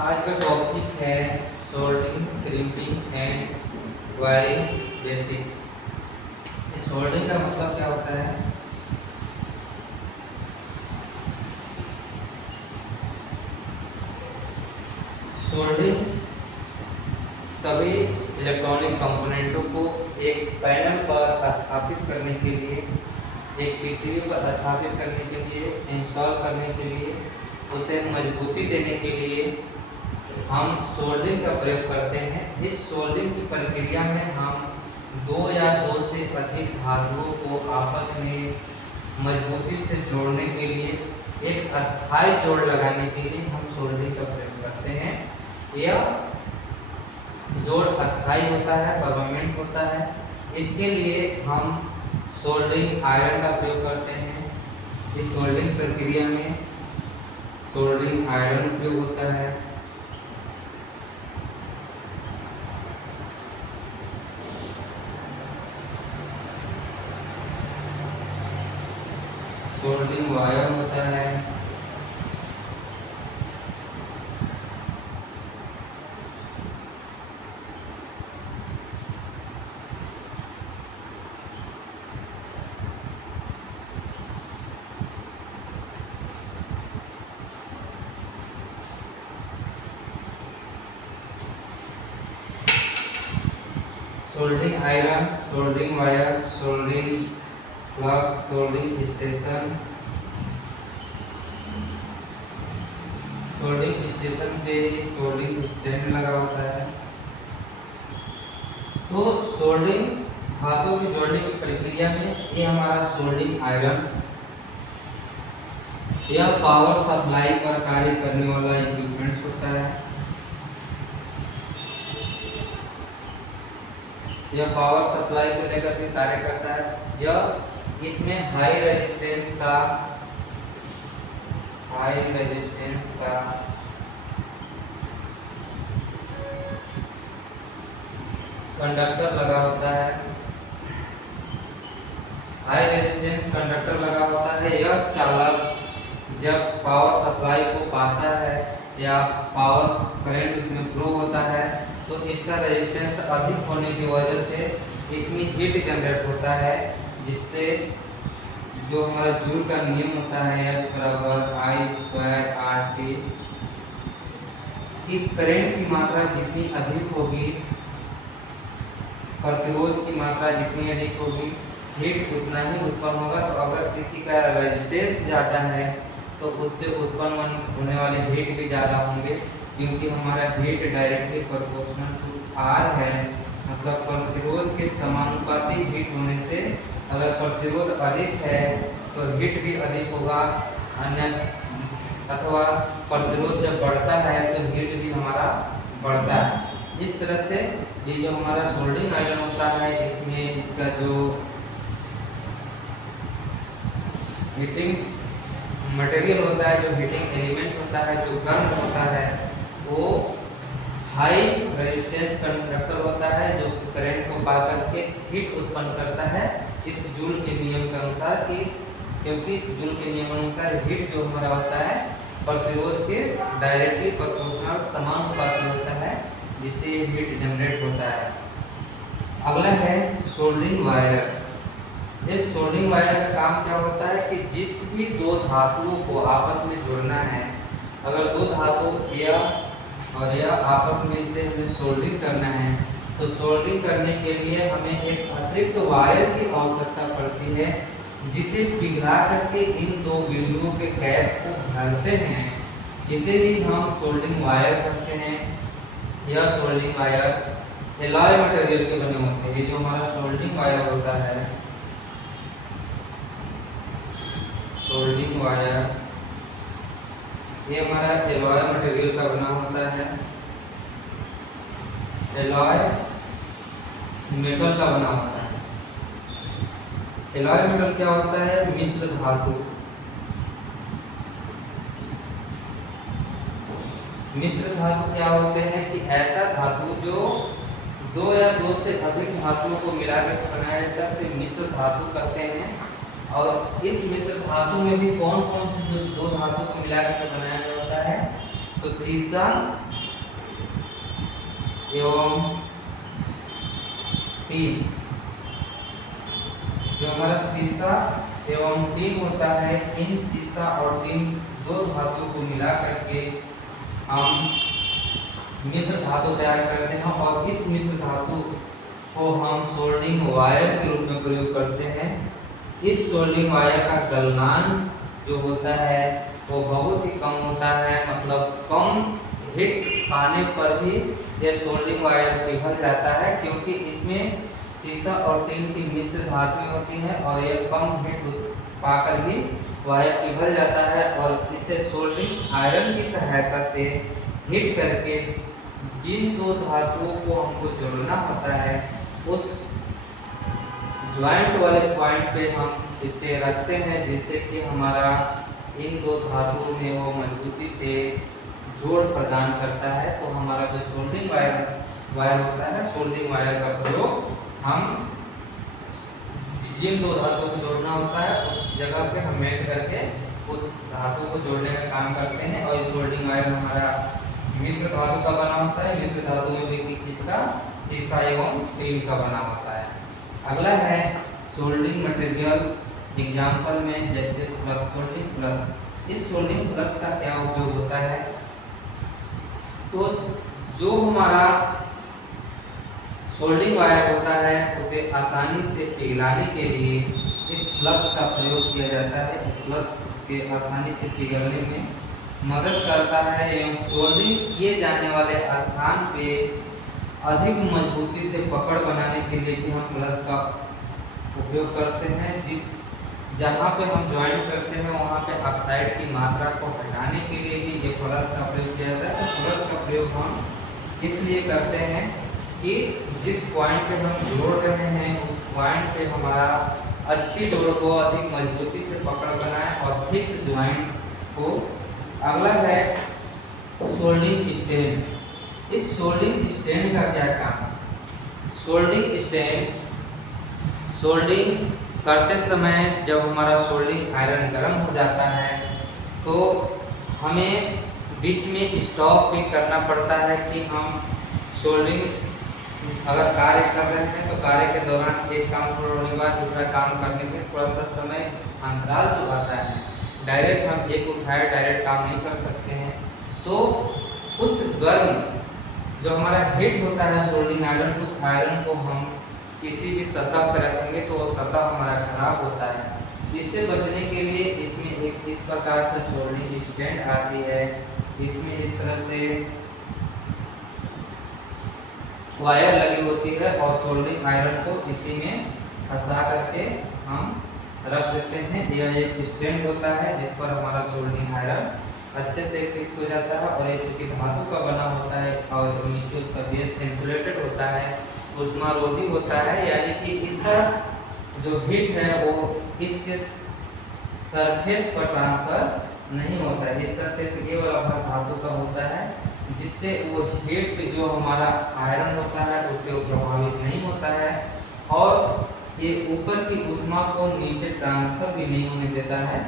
आज का टॉपिक है soldering, crimping and wiring basics. Soldering का मतलब क्या होता है? सोल्डरिंग सभी इलेक्ट्रॉनिक कंपोनेंटों को एक पैनल पर स्थापित करने के लिए, एक पीसीबी पर स्थापित करने के लिए, इंस्टॉल करने के लिए, उसे मजबूती देने के लिए हम सोल्डरिंग का प्रयोग करते हैं। इस सोल्डरिंग की प्रक्रिया में हम दो या दो से अधिक धातुओं को आपस में मजबूती से जोड़ने के लिए, एक अस्थायी जोड़ लगाने के लिए हम सोल्डरिंग का प्रयोग करते हैं। यह जोड़ अस्थायी होता है, परमानेंट होता है। इसके लिए हम सोल्डरिंग आयरन का प्रयोग करते हैं। इस सोल्डरिंग प्रक्रिया में सोल्डरिंग आयरन उपयोग होता है। सोल्डरिंग वायर होता है। Soldering iron, soldering wire, soldering plug, soldering station. Soldering station पे सोल्डरिंग स्टैंड लगा होता है। तो सोल्डरिंग हाथों की जोड़ने की प्रक्रिया में ये हमारा सोल्डरिंग आयरन, यह पावर सप्लाई पर कार्य करने वाला इक्विपमेंट होता है। यह पावर सप्लाई को लेकर के कार्य करता है। यह इसमें हाई रेजिस्टेंस का कंडक्टर लगा होता है। हाई रेजिस्टेंस कंडक्टर लगा होता है। यह चालक जब पावर सप्लाई को पाता है या पावर करंट उसमें फ्लो होता है तो इसका रेजिस्टेंस अधिक होने की वजह से इसमें हीट जनरेट होता है, जिससे जो हमारा जूल का नियम होता है H बराबर I² RT, कि करंट की मात्रा जितनी अधिक होगी, प्रतिरोध की मात्रा जितनी अधिक होगी, हीट उतना ही उत्पन्न होगा। तो अगर किसी का रेजिस्टेंस ज़्यादा है तो उससे उत्पन्न होने वाले हीट भी ज़्यादा होंगे, क्योंकि हमारा heat directly proportional to R है। मतलब प्रतिरोध के समानुपाती हीट होने से अगर प्रतिरोध अधिक है तो हीट भी अधिक होगा, अन्य अथवा प्रतिरोध जब बढ़ता है तो हीट भी हमारा बढ़ता है। इस तरह से ये जो हमारा सोल्डरिंग आयरन होता है, इसमें इसका जो हीटिंग मटेरियल होता है, जो हीटिंग एलिमेंट होता है, जो गर्म होता है, वो हाई रेजिस्टेंस कंडक्टर होता है, जो करंट को पा करके हीट उत्पन्न करता है इस जूल के नियम के अनुसार। कि क्योंकि जूल के नियम अनुसार हीट जो हमारा होता है प्रतिरोध के डायरेक्टली प्रोपोर्शनल समानुपाती होता है, जिससे हीट जनरेट होता है। अगला है सोल्डरिंग वायर। इस सोल्डरिंग वायर का काम क्या होता है कि जिस भी दो धातुओं को आपस में जोड़ना है, अगर दो धातु और यह आपस में इसे हमें सोल्डरिंग करना है तो सोल्डरिंग करने के लिए हमें एक अतिरिक्त वायर की आवश्यकता पड़ती है, जिसे पिघला करके इन दो बिंदुओं के गैप को भरते हैं, जिसे भी हम सोल्डरिंग वायर कहते हैं। यह सोल्डरिंग वायर एलॉय मटेरियल के बने होते हैं। जो हमारा सोल्डरिंग वायर होता है, सोल्डरिंग वायर, ये हमारा एलॉय मटेरियल का बना होता है। एलॉय मेटल का बना होता है। एलॉय मेटल क्या होता है? मिश्र धातु। मिश्र धातु क्या होते हैं कि ऐसा धातु जो दो या दो से अधिक धातुओं को मिलाकर बनाया जाता है, उसे मिश्र धातु कहते हैं। और इस मिश्र धातु में भी कौन कौन से दो धातु को मिलाकर बनाया जाता है? तो सीसा एवं टीन। जो हमारा सीसा एवं टीन होता है, इन सीसा और टीन दो धातुओं को मिला करके हम मिश्र धातु तैयार करते हैं और इस मिश्र धातु को हम सोल्डिंग वायर के रूप में प्रयोग करते हैं। इस सोल्डिंग वायर का गलनांक जो होता है वो बहुत ही कम होता है, मतलब कम हिट पाने पर ही यह सोल्डिंग वायर पिघल जाता है, क्योंकि इसमें सीसा और टीन की मिश्र धातुएं होती हैं और यह कम हिट पाकर ही वायर पिघल जाता है। और इसे सोल्डिंग आयरन की सहायता से हिट करके जिन दो धातुओं को हमको जोड़ना होता है उस ज्वाइंट वाले पॉइंट पे हम इसे रखते हैं, जिससे कि हमारा इन दो धातुओं में वो मजबूती से जोड़ प्रदान करता है। तो हमारा जो सोल्डिंग वायर होता है, सोल्डिंग वायर का प्रयोग हम जिन दो धातुओं को जोड़ना होता है उस जगह पे हम मेल्ट करके उस धातु को जोड़ने का काम करते हैं। और इस सोल्डिंग वायर हमारा मिश्र धातु का बना होता है। मिश्र धातु में भी किसका, सीसा एवं टीन का बना होता है। अगला है सोल्डिंग मटेरियल। एग्जाम्पल में जैसे सोल्डिंग प्लस। इस सोल्डिंग प्लस का क्या उपयोग होता है, तो जो हमारा सोल्डिंग वायर होता है उसे आसानी से पिघलाने के लिए इस प्लस का प्रयोग किया जाता है। प्लस उसके आसानी से पिघलने में मदद करता है एवं सोल्डिंग किए जाने वाले स्थान पे अधिक मजबूती से पकड़ बनाने के लिए भी हम प्लस का उपयोग करते हैं। जहाँ पे हम ज्वाइंट करते हैं वहाँ पे ऑक्साइड की मात्रा को हटाने के लिए भी ये प्लस का प्रयोग किया जाता है। तो प्लस का प्रयोग हम इसलिए करते हैं कि जिस पॉइंट पे हम जोड़ रहे हैं उस पॉइंट पे हमारा अच्छी जोड़ को अधिक मजबूती से पकड़ बनाए और फिक्स ज्वाइंट को। अगला है सोल्डिंग स्टैंड। इस सोल्डिंग स्टैंड का क्या काम है, सोल्डिंग स्टैंड सोल्डिंग करते समय जब हमारा सोल्डिंग आयरन गर्म हो जाता है तो हमें बीच में स्टॉप भी करना पड़ता है कि हम सोल्डिंग अगर कार्य कर रहे हैं तो कार्य के दौरान एक काम करने के बाद दूसरा काम करने के थोड़ा सा समय अंतराल जो आता है, डायरेक्ट हम एक उठाए डायरेक्ट काम नहीं कर सकते हैं। तो उस गर्म जो हमारा हिट होता है सोल्डिंग आयरन, उस आयरन को हम किसी भी सतह पर रखेंगे तो वो सतह हमारा खराब होता है। इससे बचने के लिए इसमें एक इस प्रकार से सोल्डिंग स्टैंड आती है। इसमें इस तरह से वायर लगी होती है और सोल्डिंग आयरन को इसी में फंसा करके हम रख देते हैं। यह एक स्टैंड होता है जिस पर हमारा सोल्डिंग आयरन अच्छे से फिक्स हो जाता है। और ये चूँकि धातु का बना होता है और नीचे उसका बेस इंसुलेटेड होता है, उष्मारोधी होता है, यानी कि इसका जो हीट है वो इसके सरफेस पर ट्रांसफर नहीं होता है। इसका सिर्फ केवल अपना धातु का होता है, जिससे वो हीट जो हमारा आयरन होता है उससे वो प्रभावित नहीं होता है और ये ऊपर की ऊष्मा को नीचे ट्रांसफर भी नहीं होने देता है।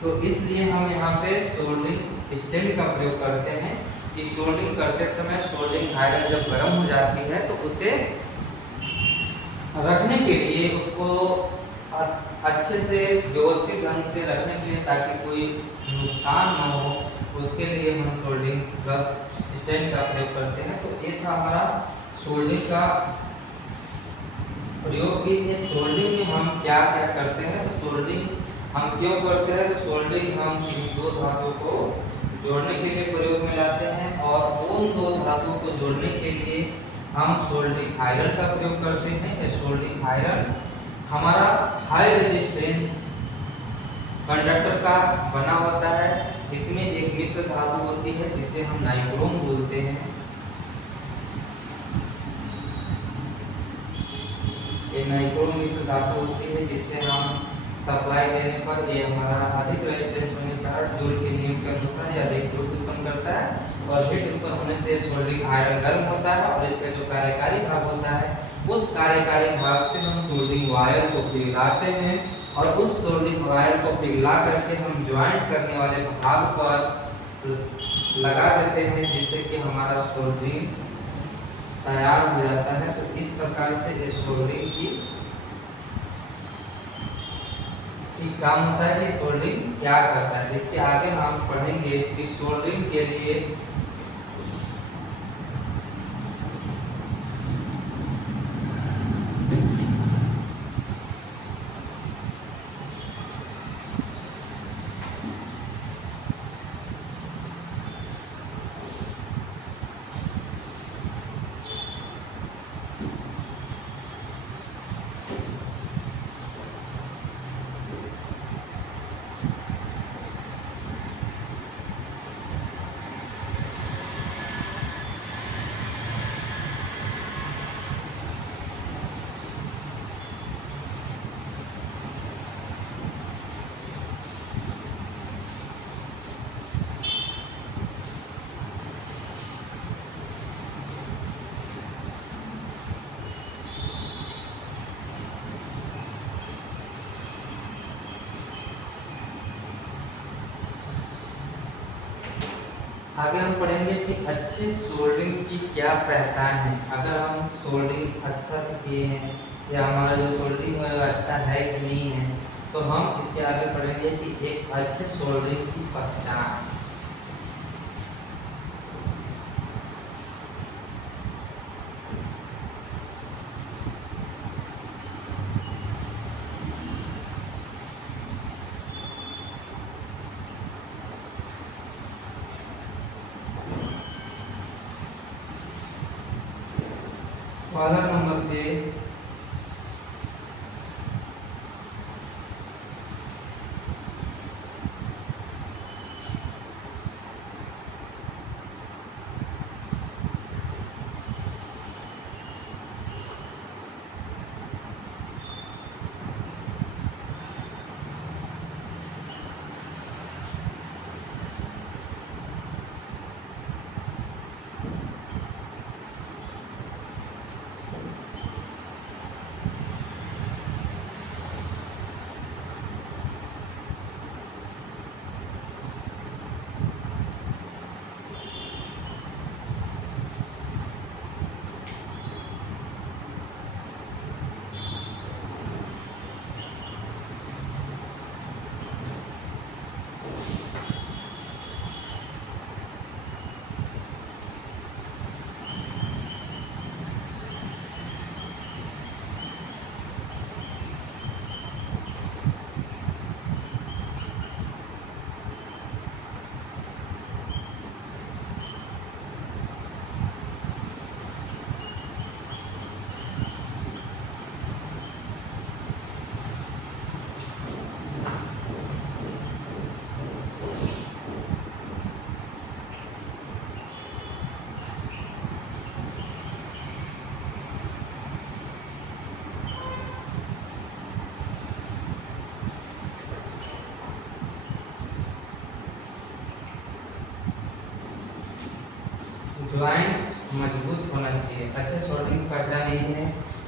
तो इसलिए हम यहाँ पे सोल्डिंग स्टैंड का प्रयोग करते हैं कि सोल्डिंग करते समय सोल्डिंग आयरन जब गर्म हो जाती है तो उसे रखने के लिए, उसको अच्छे से व्यवस्थित ढंग से रखने के लिए ताकि कोई नुकसान न हो, उसके लिए हम सोल्डिंग प्लस स्टैंड का प्रयोग करते हैं। तो ये था हमारा सोल्डिंग का प्रयोग कि इस सोल्डिंग में हम क्या क्या करते हैं। तो सोल्डिंग हम क्यों करते हैं, तो सोल्डिंग हम इन दो धातुओं को जोड़ने के लिए प्रयोग में लाते हैं और उन दो धातुओं को जोड़ने के लिए हम सोल्डिंग आयरन का प्रयोग करते हैं। ये सोल्डिंग आयरन हमारा हाई रेजिस्टेंस कंडक्टर का बना होता है। इसमें एक मिश्र धातु होती है जिसे हम नाइक्रोम बोलते हैं। ये नाइक्रोम मिश्र धातु होती है जिससे हम सप्लाई देने पर ये हमारा अधिक रेजिस्टेंस होने के कारण जूल के नियम के अनुसार यह अधिक हीट उत्पन्न करता है और हीट उत्पन्न होने से सोल्डिंग आयरन गर्म होता है और इसका जो कार्यकारी भाग होता है उस कार्यकारी भाग से हम सोल्डिंग वायर को पिघलाते हैं और उस सोल्डिंग वायर को पिघला करके हम ज्वाइंट करने वाले भाग पर लगा देते हैं, जिससे कि हमारा सोल्डिंग तैयार हो जाता है। तो इस प्रकार से सोल्डरिंग की काम होता है कि सोल्डरिंग क्या करता है। इसके आगे हम पढ़ेंगे कि सोल्डरिंग के लिए आगे हम पढ़ेंगे कि अच्छे सोल्डरिंग की क्या पहचान है। अगर हम सोल्डरिंग अच्छा से किए हैं या हमारा जो सोल्डरिंग है वो अच्छा है कि नहीं है, तो हम इसके आगे पढ़ेंगे कि एक अच्छे सोल्डरिंग की पहचान। वाला नंबर पे ज्वाइंट मजबूत होना चाहिए। अच्छे सोल्डरिंग की पहचान यही है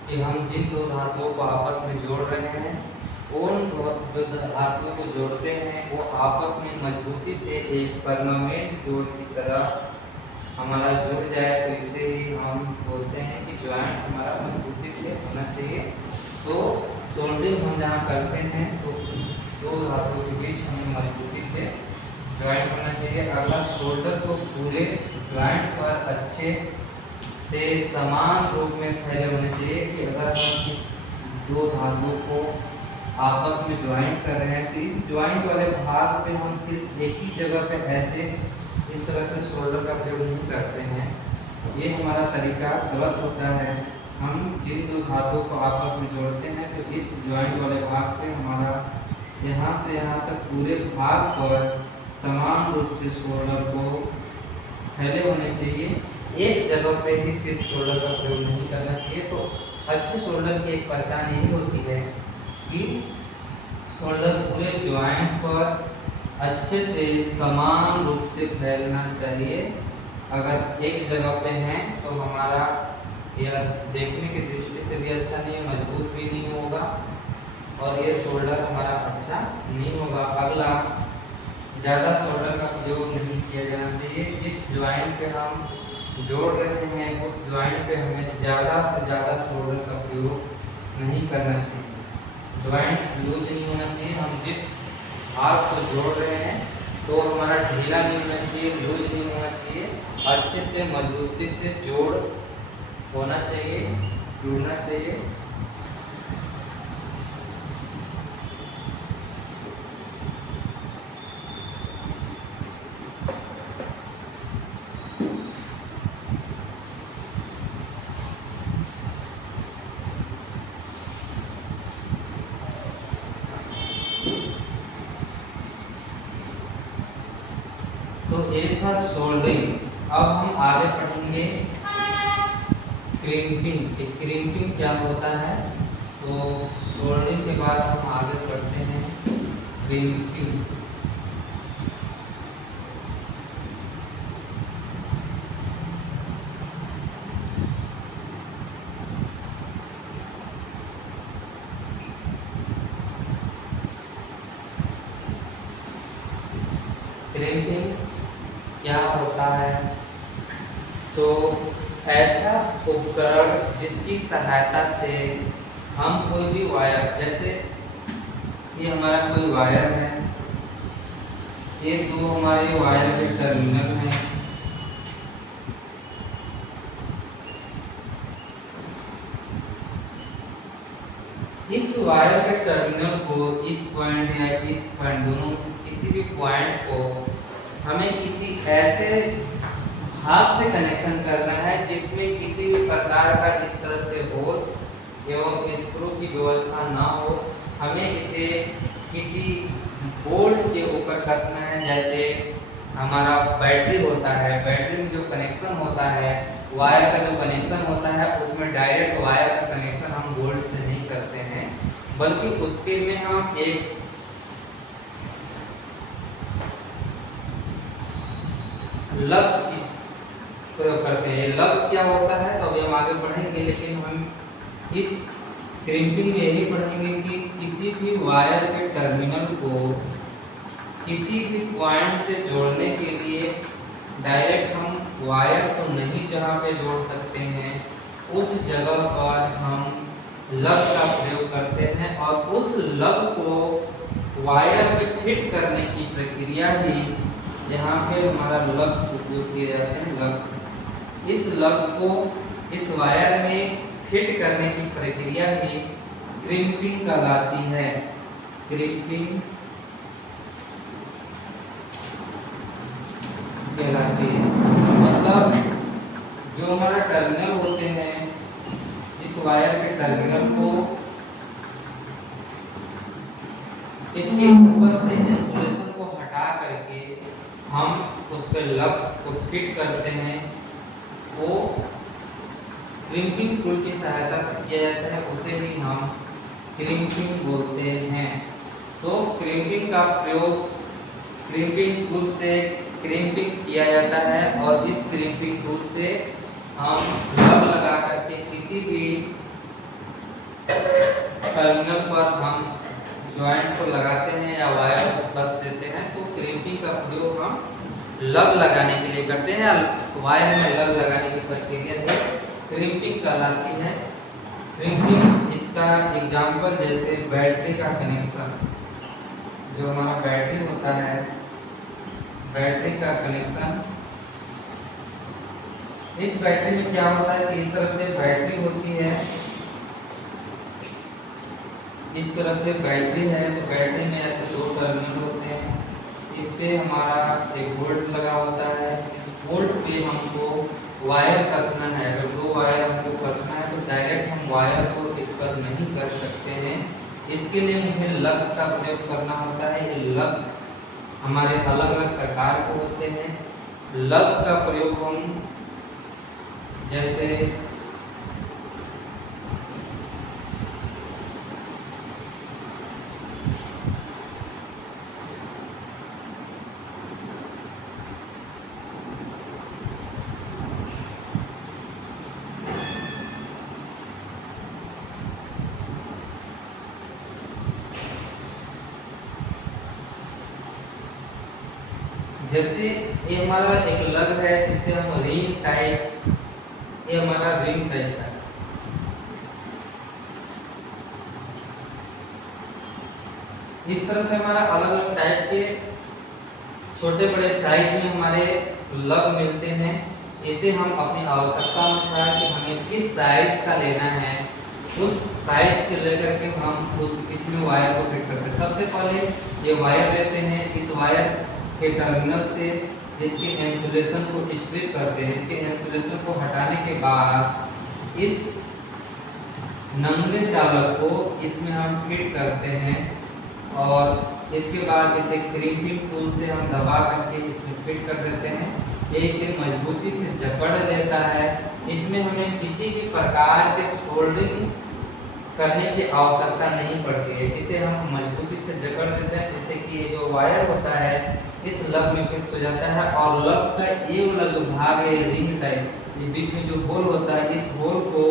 कि हम जिन दो धातुओं को आपस में जोड़ रहे हैं, उन जो धातुओं को जोड़ते हैं वो आपस में मजबूती से एक परमानेंट जोड़ की तरह हमारा जुड़ जाए, तो इसे ही हम बोलते हैं कि ज्वाइंट हमारा मजबूती से होना चाहिए। तो सोल्डरिंग हम जहाँ करते हैं तो दो धातुओं के बीच हमें मजबूती से ज्वाइंट होना चाहिए। अगला, शोल्डर को पूरे ज्वाइंट पर अच्छे से समान रूप में फैले होने चाहिए कि अगर हम इस दो धातुओं को आपस में ज्वाइंट कर रहे हैं तो इस ज्वाइंट वाले भाग पे हम सिर्फ एक ही जगह पे ऐसे इस तरह से शोल्डर का प्रयोग नहीं करते हैं। ये हमारा तरीका गलत होता है। हम जिन दो धातुओं को आपस में जोड़ते हैं तो इस ज्वाइंट वाले भाग पे हमारा यहाँ से यहाँ तक पूरे भाग पर समान रूप से शोल्डर को फैले होने चाहिए। एक जगह पे ही सिर्फ शोल्डर का प्रयोग नहीं करना चाहिए। तो अच्छे शोल्डर की एक पहचान यही होती है कि शोल्डर पूरे ज्वाइंट पर अच्छे से समान रूप से फैलना चाहिए। अगर एक जगह पे हैं तो हमारा यह देखने की दृष्टि से भी अच्छा नहीं, मजबूत भी नहीं होगा और ये शोल्डर हमारा अच्छा नहीं होगा। अगला, ज़्यादा शोल्डर का प्रयोग नहीं किया जाना चाहिए। जिस ज्वाइंट पे हम जोड़ रहे हैं उस ज्वाइंट पे हमें ज़्यादा से ज़्यादा सोल्डर का प्रयोग नहीं करना चाहिए। ज्वाइंट लूज नहीं होना चाहिए। हम जिस भाग को जोड़ रहे हैं तो हमारा ढीला नहीं होना चाहिए, लूज नहीं होना चाहिए, अच्छे से मजबूती से जोड़ होना चाहिए, जुड़ना चाहिए। तो ये था सोल्डरिंग। अब हम आगे पढ़ेंगे क्रिम्पिंग। क्रिम्पिंग क्या होता है? तो सोल्डरिंग के बाद हम आगे पढ़ते हैं क्रिम्पिंग। क्रिम्पिंग क्या होता है? तो ऐसा उपकरण जिसकी सहायता से हम कोई भी वायर, जैसे ये हमारा कोई वायर है, ये दो हमारे वायर के टर्मिनल हैं। इस वायर के टर्मिनल को इस पॉइंट या इस पॉइंट, दोनों में से किसी भी पॉइंट को हमें किसी ऐसे भाग से कनेक्शन करना है जिसमें किसी भी प्रकार का इस तरह से होल एवं स्क्रू की व्यवस्था ना हो। हमें इसे किसी बोल्ट के ऊपर कसना है। जैसे हमारा बैटरी होता है, बैटरी में जो कनेक्शन होता है, वायर का जो कनेक्शन होता है, उसमें डायरेक्ट वायर का कनेक्शन हम बोल्ट से नहीं करते हैं, बल्कि उसके में हम एक लग प्रयोग करते हैं। लग क्या होता है तो अभी हम आगे पढ़ेंगे, लेकिन हम इस क्रिम्पिंग में यही पढ़ेंगे कि किसी भी वायर के टर्मिनल को किसी भी पॉइंट से जोड़ने के लिए डायरेक्ट हम वायर को नहीं जहाँ पे जोड़ सकते हैं, उस जगह पर हम लग का प्रयोग करते हैं। और उस लग को वायर में फिट करने की प्रक्रिया ही यहाँ पे हमारा लग उपयोग किए जाते हैं। लग, इस लग को इस वायर में फिट करने की प्रक्रिया ही क्रिम्पिंग कहलाती है। क्रिम्पिंग कहलाती है। मतलब जो हमारा टर्मिनल होते हैं, इस वायर के टर्मिनल को इसके ऊपर से इंसुलेशन को हटा करके हम उस पर लग्स को फिट करते हैं, वो क्रिम्पिंग टूल की सहायता से किया जाता है। उसे ही हम क्रिम्पिंग बोलते हैं। तो क्रिम्पिंग का प्रयोग क्रिम्पिंग टूल से क्रिम्पिंग किया जाता है, और इस क्रिम्पिंग टूल से हम लग लगा करके किसी भी टर्मिनल पर हम ज्वाइंट को लगाते हैं या वायर को कस देते हैं। तो क्रिम्पिंग का प्रयोग हम लग लगाने के लिए करते हैं, वायर में लग लगाने की प्रक्रिया है क्रिम्पिंग कहलाती है। क्रिम्पिंग इसका एग्जाम्पल जैसे बैटरी का कनेक्शन, जो हमारा बैटरी होता है, बैटरी का कनेक्शन, इस बैटरी में क्या होता है कि इस तरह से बैटरी होती है, इस तरह से बैटरी है। तो बैटरी में ऐसे दो टर्मिनल होते हैं, इस पे हमारा एक बोल्ट लगा होता है। इस बोल्ट पे हमको वायर कसना है। अगर दो वायर हमको कसना है तो डायरेक्ट हम वायर को इस पर नहीं कस सकते हैं, इसके लिए मुझे लग्स का प्रयोग करना होता है। ये लग्स हमारे अलग अलग प्रकार के होते हैं। लग्स का प्रयोग हम जैसे जैसे ये हमारा एक लग है जिसे हम रिंग टाइप ये हमारा रिंग टाइप का है। इस तरह से हमारा अलग अलग टाइप के छोटे बड़े साइज में हमारे लग मिलते हैं। इसे हम अपनी आवश्यकता अनुसार कि हमें किस साइज का लेना है उस साइज के लेकर के हम उस इसमें वायर को फिट करते हैं। सबसे पहले ये वायर लेते हैं, इस वायर के टर्मिनल से इसके इंसुलेशन को स्ट्रिप करते हैं। इसके इंसुलेशन को हटाने के बाद इस नंगे चालक को इसमें हम फिट करते हैं और इसके बाद इसे क्रीपिंग टूल से हम दबा करके इसमें फिट कर देते हैं। ये इसे मजबूती से जकड़ देता है। इसमें हमें किसी भी प्रकार के सोल्डरिंग करने की आवश्यकता नहीं पड़ती है। इसे हम मजबूती से जकड़ देते हैं जिससे कि ये जो वायर होता है इस लग में फिक्स हो जाता है और लग का ये वाला जो भाग है रिंग टाइप, ये बीच में जो होल होता है, इस होल को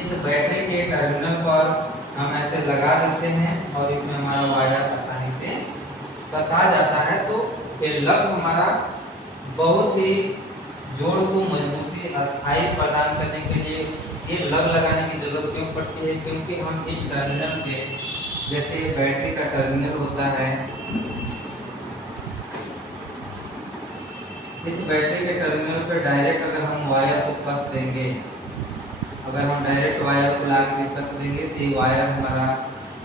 इस बैटरी के टर्मिनल पर हम ऐसे लगा देते हैं और इसमें हमारा वायर आसानी से फंसा जाता है। तो ये लग हमारा बहुत ही जोड़ को मजबूती अस्थायी प्रदान करने के लिए ये लग लगाने की जरूरत क्यों पड़ती है, क्योंकि हम इस टर्मिनल पे, जैसे बैटरी का टर्मिनल होता है, इस बैटरी के टर्मिनल पे डायरेक्ट अगर हम वायर को फंस देंगे, अगर हम डायरेक्ट वायर को ला के फंस देंगे तो ये वायर हमारा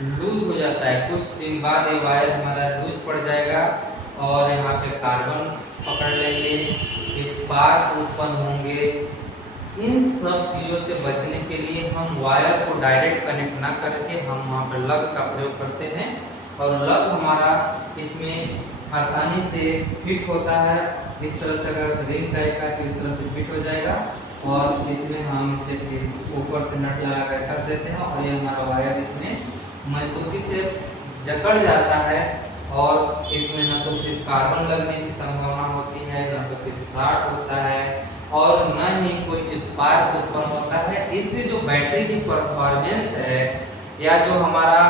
लूज हो जाता है। कुछ दिन बाद ये वायर हमारा लूज पड़ जाएगा और यहाँ पे कार्बन पकड़ लेंगे, स्पार्क उत्पन्न होंगे। इन सब चीज़ों से बचने के लिए हम वायर को डायरेक्ट कनेक्ट ना करके हम वहाँ पर लग का प्रयोग करते हैं और लग हमारा इसमें आसानी से फिट होता है। इस तरह से अगर रिंग टाइप का तो इस तरह से फिट हो जाएगा और इसमें हम इसे फिर ऊपर से नट लगा कर कस देते हैं और ये हमारा वायर इसमें मजबूती से जकड़ जाता है और इसमें न तो फिर कार्बन लगने की संभावना होती है, न तो फिर शॉर्ट होता है और न ही कोई स्पार्क उत्पन्न होता है। इससे जो बैटरी की परफॉर्मेंस है या जो हमारा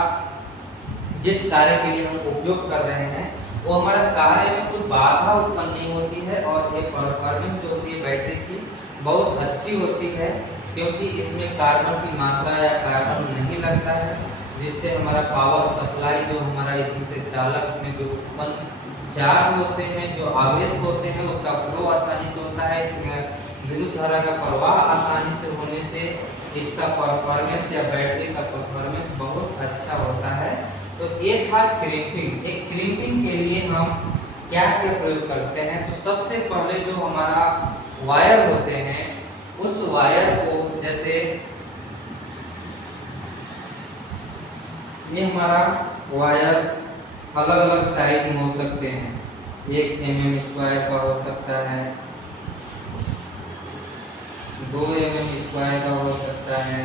जिस कार्य के लिए हम उपयोग कर रहे हैं वो हमारा कार्य में कोई बाधा उत्पन्न नहीं होती है और ये परफॉर्मेंस जो होती है बैटरी की बहुत अच्छी होती है, क्योंकि इसमें कार्बन की मात्रा या कार्बन नहीं लगता है, जिससे हमारा पावर सप्लाई जो हमारा इसमें से चालक में जो उत्पन्न चार्ज होते हैं, जो आवेश होते हैं, उसका फ्लो आसानी से होता है। इसमें विद्युत धारा का प्रवाह आसानी से होने से इसका परफॉर्मेंस या बैटरी का परफॉर्मेंस बहुत अच्छा होता है। तो ये था क्रिम्पिंग। एक क्रिम्पिंग के लिए हम क्या क्या प्रयोग करते हैं, तो सबसे पहले जो हमारा वायर होते हैं उस वायर को, जैसे ये हमारा वायर अलग अलग साइज में हो सकते हैं, 1 mm स्क्वायर का हो सकता है, 2 mm स्क्वायर का हो सकता है।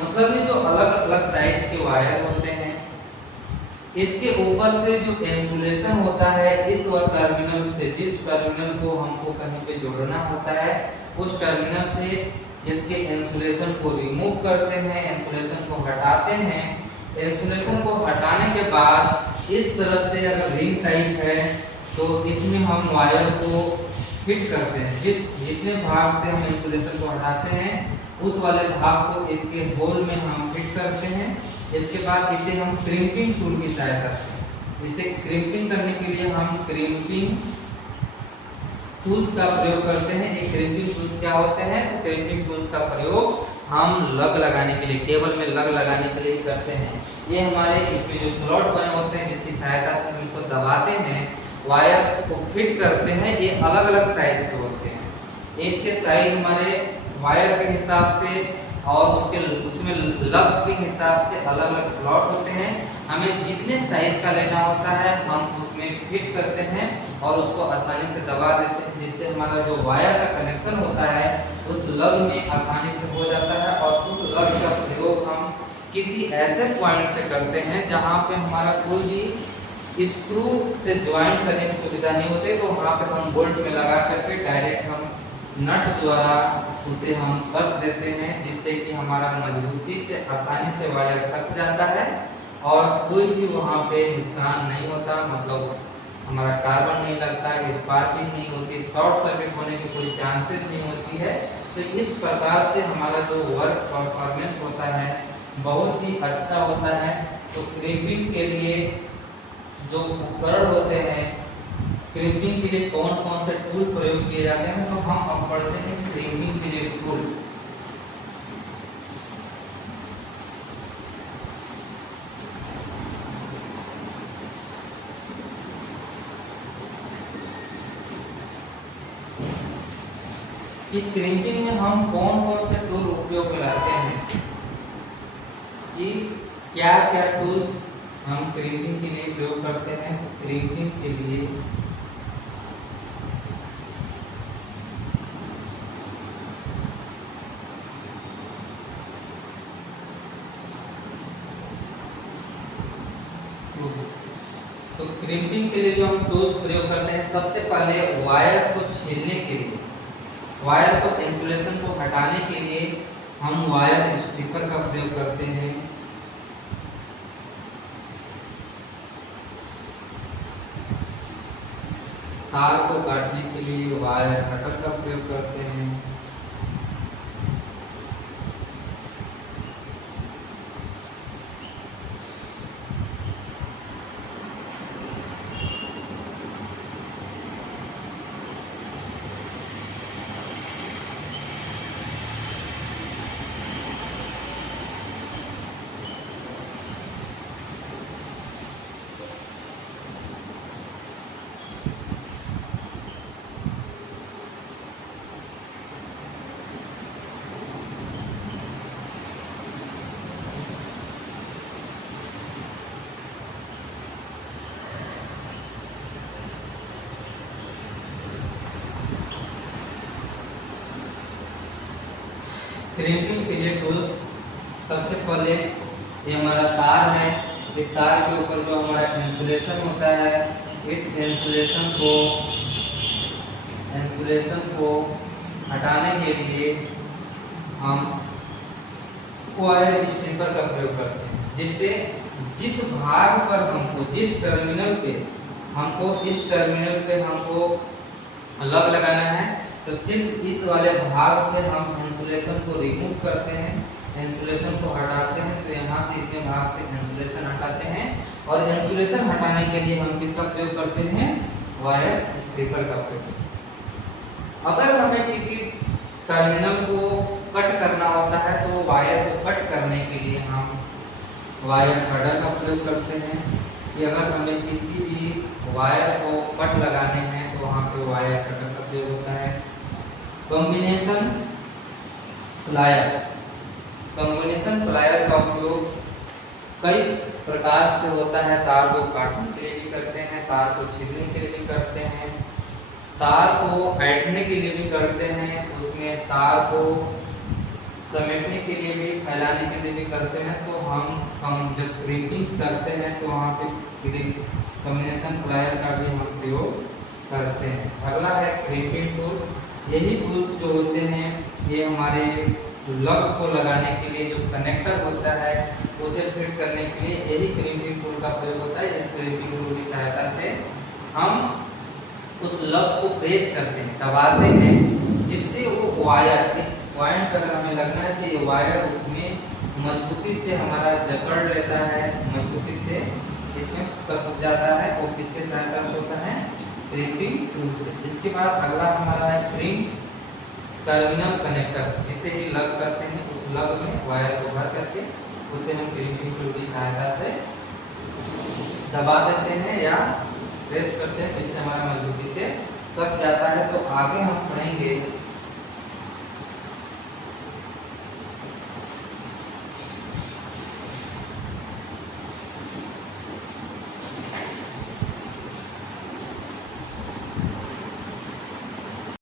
मतलब ये जो अलग अलग साइज के वायर होते हैं, इसके ऊपर से जो इंसुलेशन होता है इस टर्मिनल से, जिस टर्मिनल को हमको कहीं पे जोड़ना होता है उस टर्मिनल से इसके इंसुलेशन को रिमूव करते हैं, इंसुलेशन को हटाते हैं। इंसुलेशन को हटाने के बाद इस तरह से अगर रिंग टाइप है तो इसमें हम वायर को फिट करते हैं। जितने भाग से हम इंसुलेशन को हटाते हैं उस वाले भाग को इसके होल में हम फिट करते हैं। इसके बाद इसे हम क्रिम्पिंग टूल की सहायता से, इसे क्रिम्पिंग करने के लिए हम क्रिम्पिंग टूल्स का प्रयोग करते हैं। ये क्रिम्पिंग टूल्स क्या होते हैं, तो क्रिम्पिंग टूल्स का प्रयोग हम लग लगाने के लिए, केबल में लग लगाने के लिए करते हैं। ये हमारे इसमें जो स्लॉट बने होते हैं जिसकी सहायता से हम इसको दबाते हैं, वायर को फिट करते हैं। ये अलग अलग साइज के होते हैं। इसके साइज हमारे वायर के हिसाब से और उसमें लग के हिसाब से अलग अलग स्लॉट होते हैं। हमें जितने साइज का लेना होता है हम उसमें फिट करते हैं और उसको आसानी से दबा देते हैं, जिससे हमारा जो वायर का कनेक्शन होता है उस लग में आसानी से हो जाता है। और उस लग का प्रयोग हम किसी ऐसे पॉइंट से करते हैं जहाँ पे हमारा कोई भी स्क्रू से ज्वाइंट करने की सुविधा नहीं होती, तो वहाँ पे हम बोल्ट में लगा करके डायरेक्ट हम नट द्वारा उसे हम कस देते हैं, जिससे कि हमारा मजबूती से आसानी से वायर कस जाता है और कोई भी वहाँ पे नुकसान नहीं होता। मतलब हमारा कार्बन नहीं लगता, स्पार्किंग नहीं होती, शॉर्ट सर्किट होने की कोई चांसेस नहीं होती है। तो इस प्रकार से हमारा जो वर्क परफॉर्मेंस होता है बहुत ही अच्छा होता है। तो क्रिपिंग के लिए जो उपकरण होते हैं, क्रिपिंग के लिए कौन कौन से टूल प्रयोग किए जाते हैं, तो हम अब पढ़ते हैं क्रिपिंग के लिए टूल। कि क्रिपिंग में हम कौन कौन से टूल उपयोग में लाते हैं, कि क्या क्या टूल्स हम क्रिपिंग के लिए प्रयोग करते हैं। तो क्रिपिंग के लिए तो क्रिपिंग के लिए जो हम टूल्स प्रयोग करते हैं, सबसे पहले वायर को छीलने के लिए, वायर को इंसुलेशन को हटाने के लिए हम वायर स्ट्रिपर का प्रयोग करते हैं। तार को काटने के लिए वायर कटर का प्रयोग करते हैं। क्रिपिंग के लिए टूल्स, सबसे पहले ये हमारा तार है। इस तार के ऊपर जो हमारा इंसुलेशन होता है, इस इंसुलेशन को हटाने के लिए हम वायर स्ट्रिपर का प्रयोग करते हैं, जिससे जिस भाग पर हमको, जिस टर्मिनल पे हमको, इस टर्मिनल पे हमको लग लगाना है, तो सिर्फ इस वाले भाग से हम इंसुलेशन को रिमूव करते हैं, इंसुलेशन को हटाते हैं। तो यहाँ से इतने भाग से इंसुलेशन हटाते हैं, और इंसुलेशन हटाने के लिए हम किसका प्रयोग करते हैं, वायर स्ट्रिपर का प्रयोग। अगर हमें किसी टर्मिनल को कट करना होता है, तो वायर को कट करने के लिए हम वायर कटर का प्रयोग करते हैं। कि अगर हमें किसी भी वायर को कट लगाने हैं, तो वहाँ पे वायर कटर का प्रयोग होता है। कॉम्बिनेशन प्लायर, कॉम्बिनेशन प्लायर का उपयोग कई प्रकार से होता है। तार को काटने के लिए भी करते हैं, तार को छीलने के लिए भी करते हैं, तार को ऐंठने के लिए भी करते हैं, उसमें तार को समेटने के लिए भी, फैलाने के लिए भी करते हैं। तो हम जब क्रिपिंग करते हैं, तो वहाँ पे कॉम्बिनेशन प्लायर का भी हम प्रयोग करते हैं। अगला है क्रिपिंग टूल। यही टूल्स जो होते हैं, ये हमारे लग को लगाने के लिए, जो कनेक्टर होता है उसे फिट करने के लिए यही क्रिपिंग टूल का प्रयोग होता है। इस क्रिपिंग टूल की सहायता से हम उस लग को प्रेस करते हैं, दबाते हैं, जिससे वो वायर, इस पॉइंट पर अगर हमें लगना है, तो ये वायर उसमें मजबूती से हमारा जकड़ लेता है, मजबूती से इसमें फंस जाता है। वो किसके सहायता से होता है, क्रिपिंग टूल से। इसके बाद अगला हमारा है क्रिम टर्मिनल कनेक्टर, जिसे ही लग करते हैं, उस लग में वायर को भर करके उसे हम क्रिपिंग टूल की सहायता से दबा देते हैं या प्रेस करते हैं, जिससे हमारा मजबूती से कस जाता है। तो आगे हम पढ़ेंगे